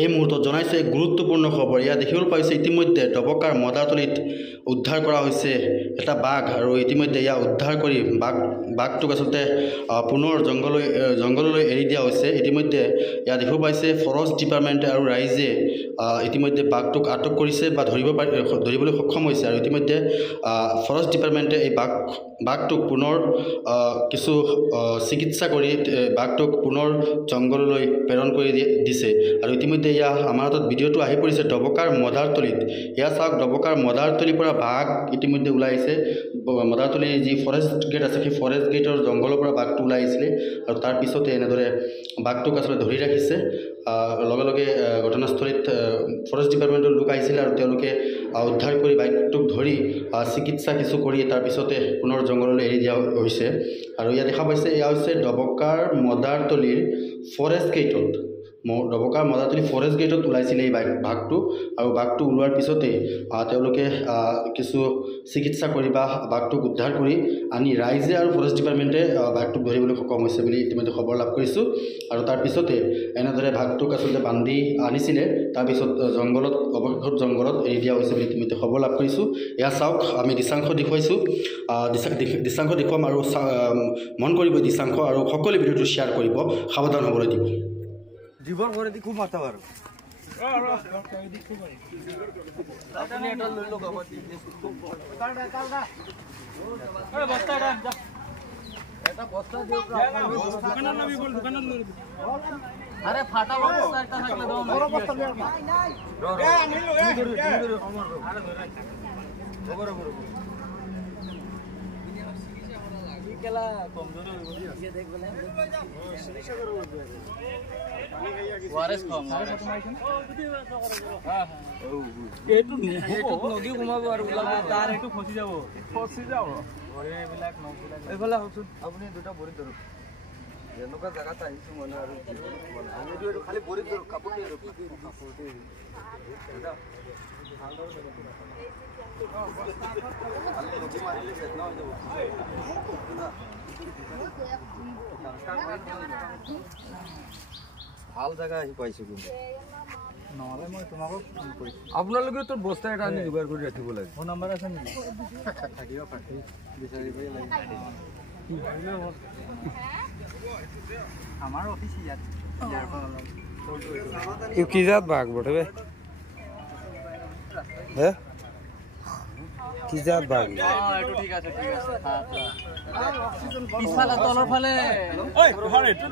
এই মুহূৰ্তত জনাইছে এক গুৰুত্বপূৰ্ণ খবৰ। ইয়াত দেখিবলৈ পাইছে ইতিমধ্যে ডবকাৰ মদাৰতলিত উদ্ধাৰ কৰা হৈছে এটা বাঘ আৰু ইতিমধ্যে ইয়াক উদ্ধাৰ কৰি বাঘটোক আচলতে পুনৰ জংঘললৈ এৰি দিয়া হৈছে। ইতিমধ্যে ইয়াত দেখিব পাইছে ফৰেষ্ট ডিপাৰ্টমেণ্টে আৰু ৰাইজে ইতিমধ্যে বাঘটোক আটক কৰিছে বা ধৰিবলৈ সক্ষম হৈছে আৰু ইতিমধ্যে ফৰেষ্ট ডিপাৰ্টমেণ্টে এই বাঘটোক পুনৰ কিছু চিকিৎসা কৰি বাঘটোক পুনৰ জংঘললৈ প্ৰেৰণ কৰি দিছে আৰু ইতিমধ্যে ইয়া আমাৰ হাতত ভিডিঅ'টো আহি পৰিছে ডবকাৰ মদাৰতলিত। এয়া চাওক ডবকাৰ মদাৰতলিৰ পৰা বাঘ ইতিমধ্যে ওলাই আহিছে। মদাৰতলিৰ যি ফৰেষ্ট গেট আছে সেই ফৰেষ্ট গেটৰ জংঘলৰ পৰা বাঘটো ওলাই আহিছিলে আৰু তাৰ পিছতে এনেদৰে বাঘটোক আচলতে ধৰি ৰাখিছে। লগে লগে ঘটনাস্থলীত ফৰেষ্ট ডিপাৰ্টমেণ্টৰ লোক আহিছিলে আৰু তেওঁলোকে উদ্ধাৰ কৰি বাঘটোক ধৰি চিকিৎসা কিছু কৰি তাৰপিছতে পুনৰ জংঘললৈ এৰি দিয়া হৈছে আৰু ইয়াত দেখা পাইছে এয়া হৈছে ডবকাৰ মদাৰতলিৰ ফৰেষ্ট গেটত। ডবকাৰ মদাৰতলি ফৰেষ্ট গেটত ওলাইছিলে এই বাঘটো আৰু বাঘটো ওলোৱাৰ পিছতে তেওঁলোকে কিছু চিকিৎসা কৰি বা বাঘটোক উদ্ধাৰ কৰি আনি ৰাইজে আৰু ফৰেষ্ট ডিপাৰ্টমেণ্টে বাঘটোক ধৰিবলৈ সক্ষম হৈছে বুলি ইতিমধ্যে খবৰ লাভ কৰিছোঁ আৰু তাৰপিছতে এনেদৰে বাঘটোক আচলতে বান্ধি আনিছিলে, তাৰপিছত অৱশেষত জংঘলত এৰি দিয়া হৈছে বুলি ইতিমধ্যে খবৰ লাভ কৰিছোঁ। এয়া চাওক আমি দৃশ্যাংশ দেখুৱাইছোঁ, দৃশ্যাংশ দেখুৱাম আৰু মন কৰিব দৃশ্যাংশ আৰু সকলোৱে ভিডিঅ'টো শ্বেয়াৰ কৰিব, সাৱধান হ'বলৈ দিব। জীবন করে দি খুব মাথা পারো আরে ফাটা বস্তা থাকলে দাও বড় বস্তা নিয়ে নাই কেলা কমজোর হয়ে দেখবে না সলিশা করে ওয়ারেস কম হ্যাঁ এটু নদী ঘুমাবো আর ওলা তার একটু ফসি যাব ঘরে বিলাক নবিলাক এফালে হচুন আপনি দুটা বড়ি ধরুন এনেকা জায়গা চাইছো মনে আর আমি দুটো খালি বড়ি ধরুন কাপড় দিয়ে কাপড় দিয়ে এটা ভাল ধরে খালি নদী মারিলে বেদনা হয়ে যাব ভাল জায়গা আহি পাইছো কিন্তু নহলে মই তোমাক ফোন কৰিম। আপোনালোকে তো বস্তা এটা আনি যোগাৰ কৰি ৰাখিব লাগে। ফোন নম্বৰ আছে নেকি? থাকিব পাৰি বিচাৰিবই লাগে। কি ভাবিলে হ'ল আমাৰ অফিস ইয়াত ইয়াৰ কি জাত বাঘ বটে হে কি জাত বাঘ? এটো ঠিক আছে পিছফালে তলৰ ফালে ঐ ঘৰ এটো